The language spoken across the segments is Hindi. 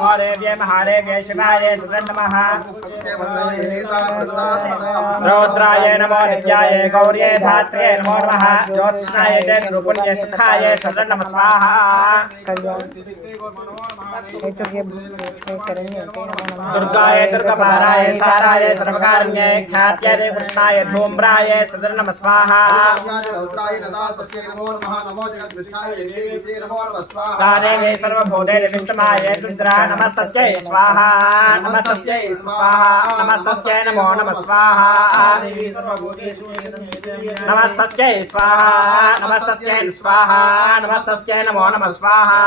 नमो देव्ये महादेव्ये शिवाय नमः रौद्राय नमो नित्याय गौर्ये धात्रे नमो नमः ज्योत्स्नाय निरूपण्ये सुखाय नमः स्वाहा दुर्गाय दुर्गपाराय साराय सर्वकारुण्ये ख्यात्याय कृष्णाय धूम्राय नमः स्वाहा काले सर्वभूतेषु विष्णुमाय रुद्रा नमस्तस्यै स्वाहा नमस्तस्यै स्वाहा नमस्तस्यै नमो नमः स्वाहा नमस्तस्यै स्वाहा नमस्तस्यै स्वाहा नमस्तस्यै नमो नमः स्वाहा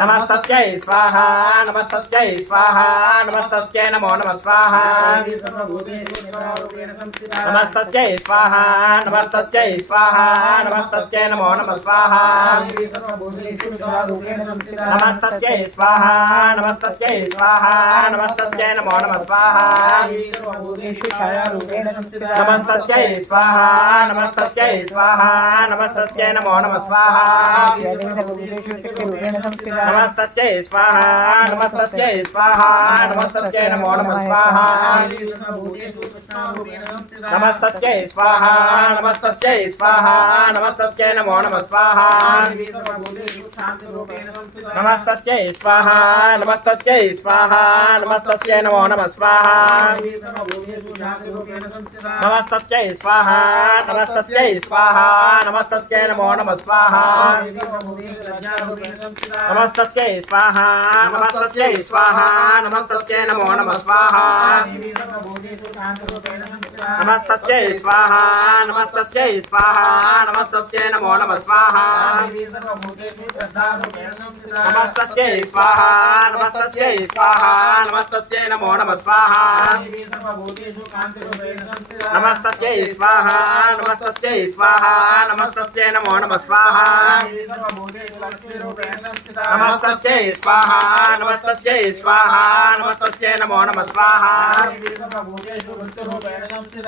नमस्तस्यै स्वाहा नमस्तस्यै स्वाहा नमस्तस्यै नमो नमः स्वाहा नमस्तस्यै स्वाहा नमस्तस्यै स्वाहा नमस्तस्यै नमो नमः स्वाहा नमस्तस्यै स्वाहा नमस्तस्यै स्वाहा नमस्तस्यै नमो नमः स्वाहा नमस्तस्यै स्वाहा नमस्तस्यै स्वाहा नमस्तस्यै नमो नमः स्वाहा नमस्तस्यै स्वाहा नमस्तस्यै स्वाहा नमस्तस्यै नमो नमः स्वाहा नमस्तस्यै स्वाहा नमस्तस्यै स्वाहा नमस्तस्यै नमो नमः स्वाहा नमस्तस्यै स्वाहा नमस्तस्यै स्वाहा नमस्तस्यै नमो नमः स्वाहा नमस्तस्यै स्वाहा नमस्तस्यै स्वाहा नमस्तस्यै नमो नमः स्वाहा नमस्तस्यै स्वाहा नमस्तस्यै स्वाहा नमस्तस्यै नमो नमः स्वाहा नमस्तस्यै स्वाहा नमस्तस्यै स्वाहा नमस्तस्यै नमो नमः स्वाहा नमस्तस्यै स्वाहा नमस्तस्यै स्वाहा नमस्तस्यै नमो नमः स्वाहा नमस्तस्यै स्वाहा नमस्तस्यै स्वाहा नमस्तस्यै नमो नमः स्वाहा नमस्तस्यै स्वाहा नमस्तस्यै स्वाहा नमस्तस्यै नमो नमः स्वाहा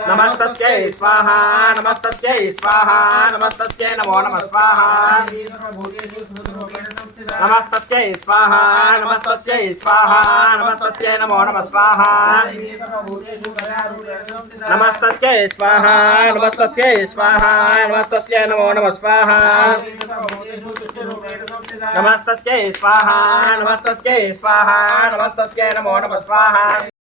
नमस्तस्यै स्वाहा नमस्तस्यै स्वाहा नमस्तस्यै नमो नमः स्वाहा नमस्तस्यै स्वाहा नमस्तस्यै स्वाहा नमस्तस्यै नमो नमः स्वाहा नमस्तस्यै स्वाहा नमस्तस्यै स्वाहा नमस्तस्यै नमो नमः स्वाहा नमस्तस्यै स्वाहा नमस्तस्यै स्वाहा नमस्तस्यै नमो नमः स्वाहा